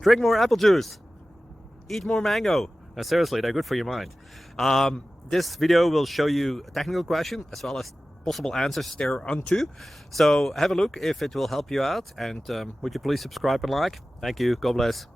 Drink more apple juice. Eat more mango. No, seriously, they're good for your mind. This video will show you a technical question as well as possible answers thereunto. So have a look if it will help you out, and would you please subscribe and like? Thank you. God bless.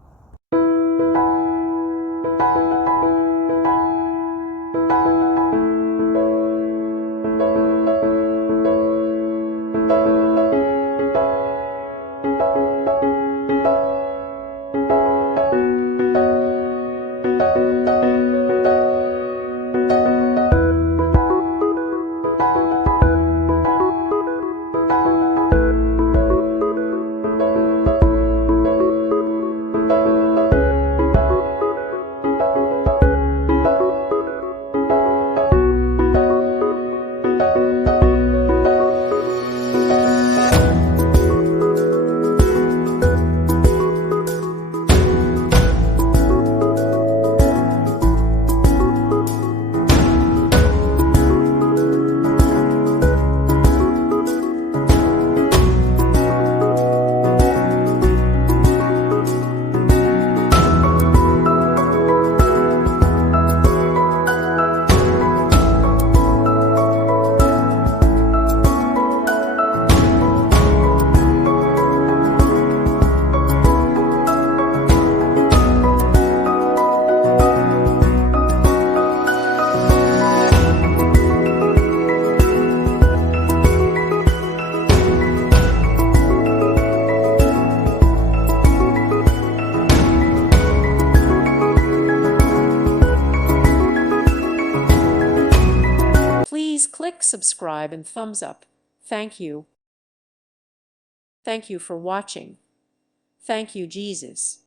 Please click subscribe and thumbs up. Thank you. Thank you for watching. Thank you, Jesus.